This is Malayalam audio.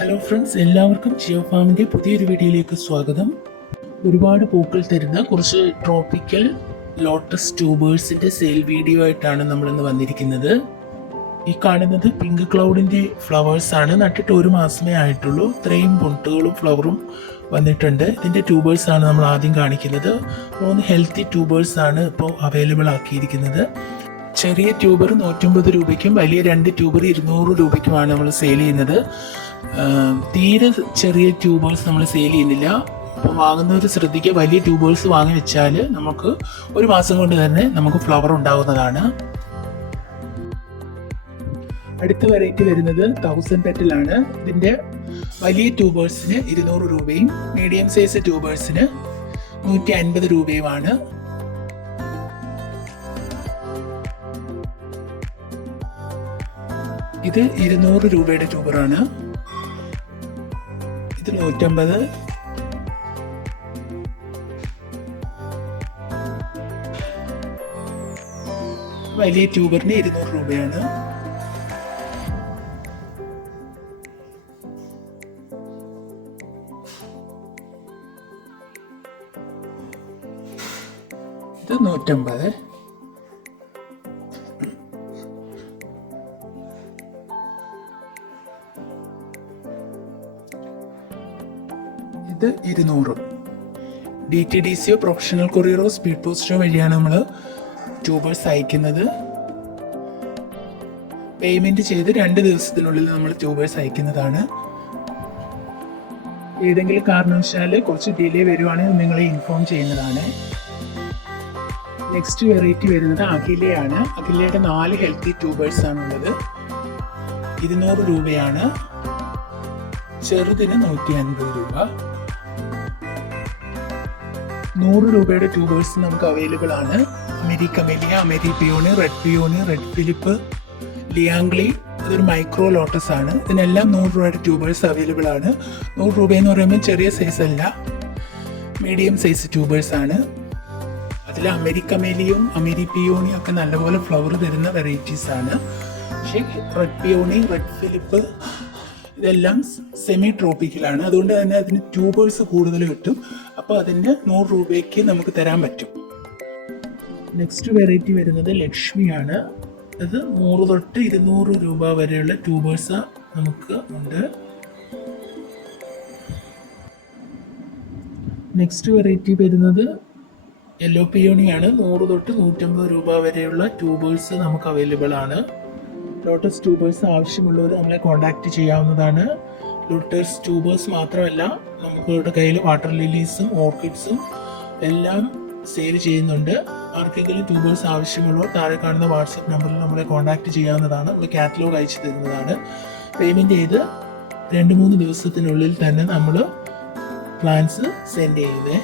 ഹലോ ഫ്രണ്ട്സ്, എല്ലാവർക്കും ജിയോ ഫാമിൻ്റെ പുതിയൊരു വീഡിയോയിലേക്ക് സ്വാഗതം. ഒരുപാട് പൂക്കൾ തരുന്ന കുറച്ച് ട്രോപ്പിക്കൽ ലോട്ടസ് ട്യൂബേഴ്സിൻ്റെ സെയിൽ വീഡിയോ ആയിട്ടാണ് നമ്മളിന്ന് വന്നിരിക്കുന്നത്. ഈ കാണുന്നത് പിങ്ക് ക്ലൗഡിൻ്റെ ഫ്ലവേഴ്സാണ്. നട്ടിട്ട് ഒരു മാസമേ ആയിട്ടുള്ളൂ. ഇത്രയും പൊട്ടുകളും ഫ്ലവറും വന്നിട്ടുണ്ട്. ഇതിൻ്റെ ട്യൂബേഴ്സാണ് നമ്മൾ ആദ്യം കാണിക്കുന്നത്. 3 ഹെൽത്തി ട്യൂബേഴ്സാണ് ഇപ്പോൾ അവൈലബിൾ ആക്കിയിരിക്കുന്നത്. ചെറിയ ട്യൂബർ 150 രൂപയ്ക്കും വലിയ 2 ട്യൂബർ 200 രൂപയ്ക്കുമാണ് നമ്മൾ സെയിൽ ചെയ്യുന്നത്. തീരെ ചെറിയ ട്യൂബേഴ്സ് നമ്മൾ സെയിൽ ചെയ്യുന്നില്ല. അപ്പോൾ വാങ്ങുന്നവർ ശ്രദ്ധിക്കുക, വലിയ ട്യൂബേഴ്സ് വാങ്ങി വെച്ചാൽ നമുക്ക് ഒരു മാസം കൊണ്ട് തന്നെ നമുക്ക് ഫ്ലവർ ഉണ്ടാകുന്നതാണ്. അടുത്ത വെറൈറ്റി വരുന്നത് 1000 പെറ്റലാണ്. ഇതിൻ്റെ വലിയ ട്യൂബേഴ്സിന് 200 രൂപയും മീഡിയം സൈസ് ട്യൂബേഴ്സിന് 150 രൂപയുമാണ്. ഇത് 200 രൂപയുടെ ട്യൂബറാണ്. ഇത് 150. വലിയ ട്യൂബറിന് 200 രൂപയാണ്. ഇത് 150. ഇത് 200. DTDCയോ പ്രൊഫഷണൽ കൊറിയറോ സ്പീഡ് പോസ്റ്റോ വഴിയാണ് നമ്മൾ ട്യൂബേഴ്സ് അയക്കുന്നത്. പേയ്മെന്റ് ചെയ്ത് 2 ദിവസത്തിനുള്ളിൽ നമ്മൾ ട്യൂബേഴ്സ് അയക്കുന്നതാണ്. ഏതെങ്കിലും കാരണവശാൽ കുറച്ച് ഡിലേ വരുവാണെങ്കിൽ നിങ്ങളെ ഇൻഫോം ചെയ്യുന്നതാണ്. നെക്സ്റ്റ് വെറൈറ്റി വരുന്നത് അഖിലയാണ്. അഖിലയുടെ 4 ഹെൽത്തി ട്യൂബേഴ്സ് ആണുള്ളത്. 200 രൂപയാണ്. ചെറുതിന് 150 രൂപ. 100 രൂപയുടെ ട്യൂബേഴ്സ് നമുക്ക് അവൈലബിൾ ആണ്. അമേരിക്കമെലിയ, അമേരി peony, red peony, red Philip, ലിയാംഗ്ലി, അതൊരു മൈക്രോ ലോട്ടസ് ആണ്. ഇതിനെല്ലാം 100 രൂപയുടെ ട്യൂബേഴ്സ് അവൈലബിൾ ആണ്. 100 രൂപയെന്ന് പറയുമ്പോൾ ചെറിയ സൈസ് അല്ല, മീഡിയം സൈസ് ട്യൂബേഴ്സ് ആണ്. അതിൽ അമേരിക്കമെലിയും അമേരി പിയോണിയും ഒക്കെ നല്ലപോലെ ഫ്ലവർ തരുന്ന വെറൈറ്റീസ് ആണ്. പക്ഷേ റെഡ് പിയോണി, റെഡ് ഫിലിപ്പ് ഇതെല്ലാം സെമി ട്രോപ്പിക്കലാണ്. അതുകൊണ്ട് തന്നെ അതിന് ട്യൂബേഴ്സ് കൂടുതൽ കിട്ടും. അപ്പോൾ അതിൻ്റെ 100 രൂപയ്ക്ക് നമുക്ക് തരാൻ പറ്റും. നെക്സ്റ്റ് വെറൈറ്റി വരുന്നത് ലക്ഷ്മിയാണ്. അത് 100 തൊട്ട് 200 രൂപ വരെയുള്ള ട്യൂബേഴ്സ് നമുക്ക് ഉണ്ട്. നെക്സ്റ്റ് വെറൈറ്റി വരുന്നത് യെല്ലോ പിയോണിയാണ്. 100 തൊട്ട് 150 രൂപ വരെയുള്ള ട്യൂബേഴ്സ് നമുക്ക് അവൈലബിൾ ആണ്. ലോട്ടസ് ട്യൂബേഴ്സ് ആവശ്യമുള്ളവർ നമ്മളെ കോൺടാക്റ്റ് ചെയ്യാവുന്നതാണ്. ലോട്ടസ് ട്യൂബേഴ്സ് മാത്രമല്ല, നമ്മുടെ കയ്യിൽ വാട്ടർ ലില്ലീസും ഓർക്കിഡ്സും എല്ലാം സെയിൽ ചെയ്യുന്നുണ്ട്. ആർക്കെങ്കിലും ട്യൂബേഴ്സ് ആവശ്യമുള്ളവർ താഴെ കാണുന്ന വാട്സപ്പ് നമ്പറിൽ നമ്മളെ കോൺടാക്റ്റ് ചെയ്യാവുന്നതാണ്. നമ്മൾ കാറ്റലോഗ് അയച്ചു തരുന്നതാണ്. പേയ്മെൻറ്റ് ചെയ്ത് 2-3 ദിവസത്തിനുള്ളിൽ തന്നെ നമ്മൾ പ്ലാൻസ് സെൻഡ് ചെയ്യുന്നത്.